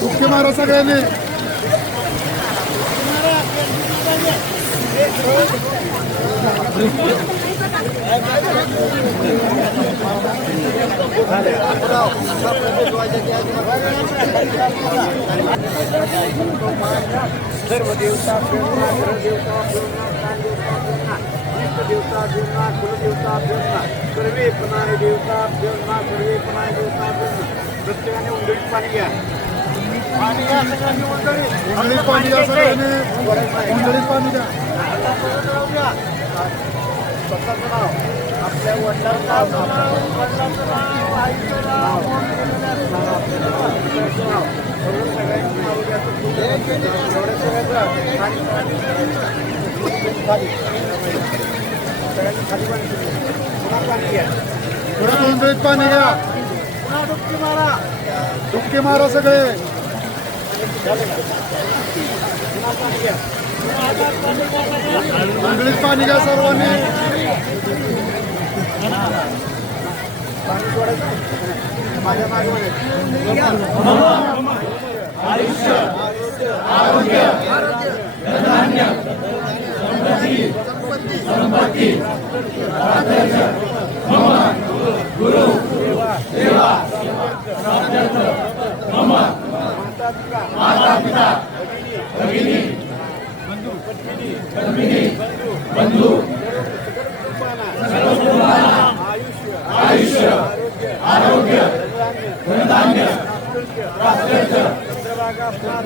डुबकी मारा सगळ्यांनी. सर्व देवता फिरणार, देवता फिरणार, देवता फिरणार, कुलदेवता फिरणार, सर्वे पणाय देवता फिरणार, सर्वे पणाय देवता फिरणार. प्रत्येकाने उंडळीत पाणी घ्या. पाणी घ्या सगळ्यांनी. उंडळीत पाणी घ्या सगळ्यांनी. उंडळीत पाणी घ्या. स्वतःचं नाव, आपल्या वडिलांचं नाव, वडिलांचं नाव, आईचं नाव, आपल्याचं नाव, सगळ्यांची नाव घ्यायचं. एवढं सगळ्याचं खाली सगळ्यांनी खाली पाणी पुन्हा पाणी घ्या. पुढे उंडळीत पाणी घ्या. पुन्हा डुबकी मारा. डुबकी मारा सगळे. पुन्हा पाणी घ्या. उंडळीत पाणी घ्या सर्वांनी. पाणी सोडायचं माझ्या मागमध्ये. आयुष्य, आरोग्य, धनधान्य, संपत्ती, मम गुरु देवा मम माता पिता भगिनी बंधू आयुष्य, आरोग्य, धनधान्य, चंद्रभागा स्नान,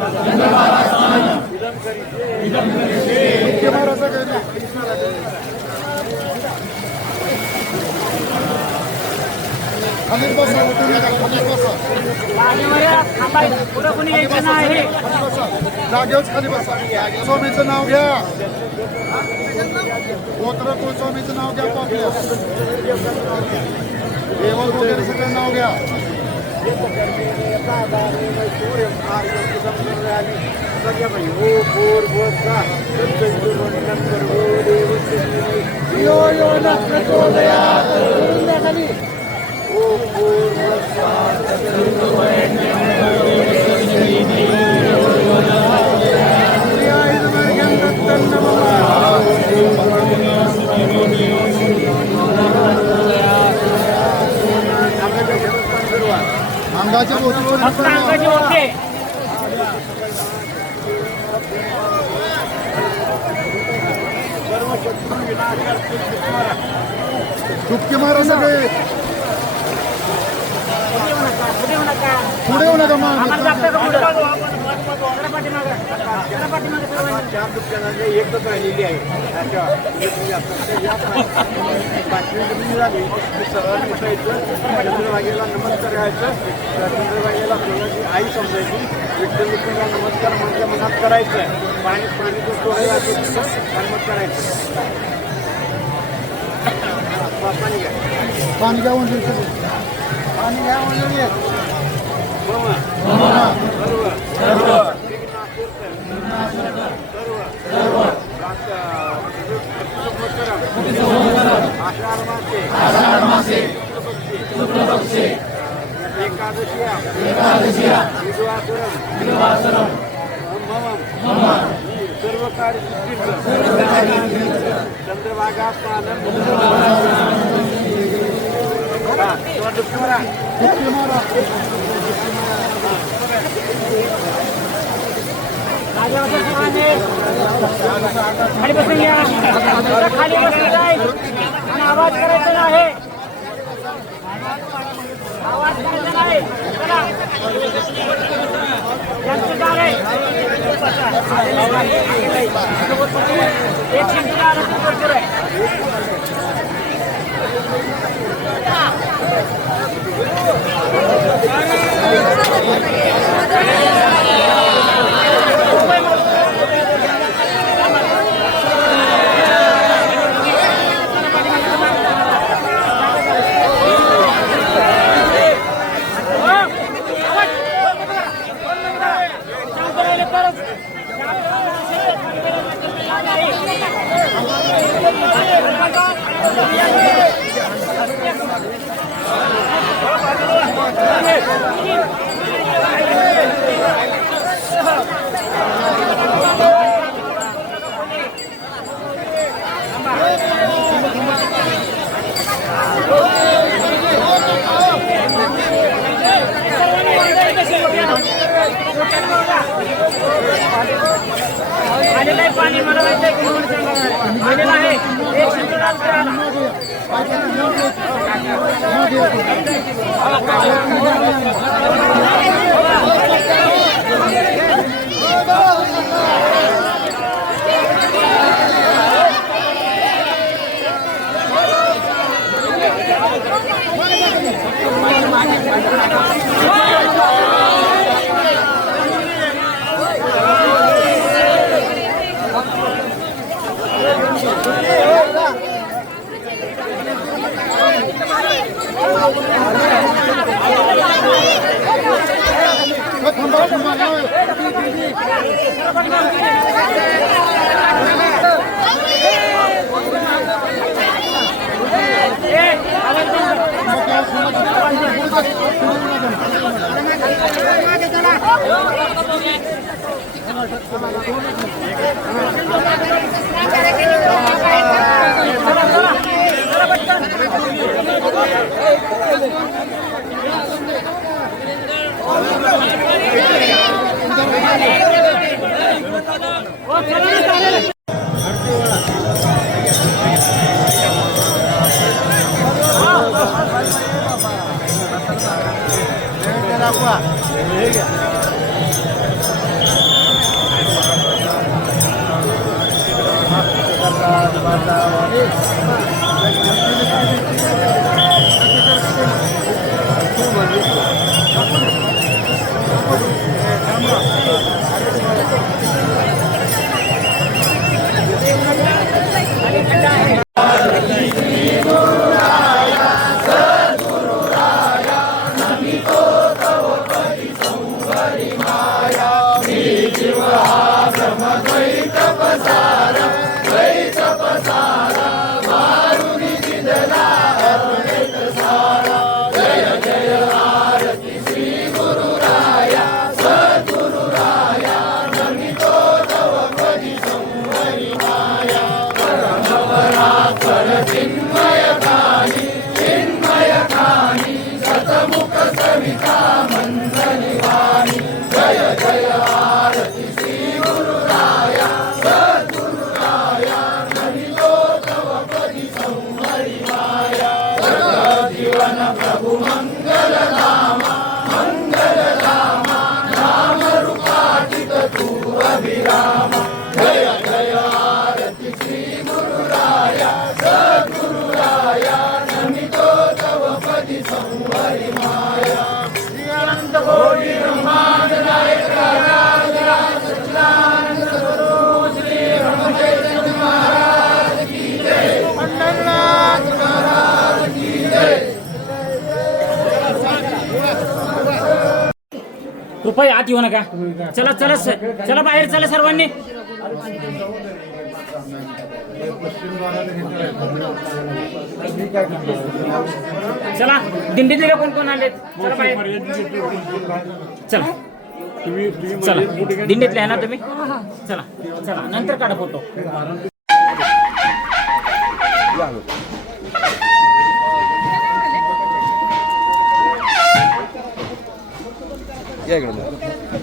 इदं करिष्ये. डुबकी मारा सगळ्यांनी. खाली बसा. खाली बसा. जागेवर खाली बसा. स्वामीचं नाव घ्या. गोत्र स्वामीचं नाव घ्या. पापल्या देवल वगैरे सगळं नाव घ्या. अंगाच्या बोटीवर डुबकी मारा सगळे. पुढे येऊ नका. चार दुकानांची एकच राहिलेली आहे. बातमी झाली की सर्वांनी उठायचं, चंद्रभागेला नमस्कार करायचं. चंद्रभागेला सोनाची आई समजायची. विठ्ठल रुक्मिणीला नमस्कार माझ्या मनात करायचं. पाणी जो सोडायला तिथं आणि मग करायचं. पाणी घ्या. पाणी घ्या. म्हणजे पाणी घ्या म्हणजे आषाढ मासे एकादशिया विधवासरम सर्व कार्य चंद्रभागा स्नानम. डुबकी मारा. डुबकी मारा. खाली बसून घ्या. खाली बसून जाईल आणि आवाज करायचा नाही. आवाज करायचा नाही. आलेलं आहे पाणी मला माहिती आहे आलेलं आहे एक शिंदोराला रुपये आत येऊ नका चला चला चला बाहेर चला सर्वांनी चला दिंडीतले कोण कोण आले चला बाहेर चला चला दिंडीतले आहे ना तुम्ही चला चला नंतर काढा फोटो या इकडे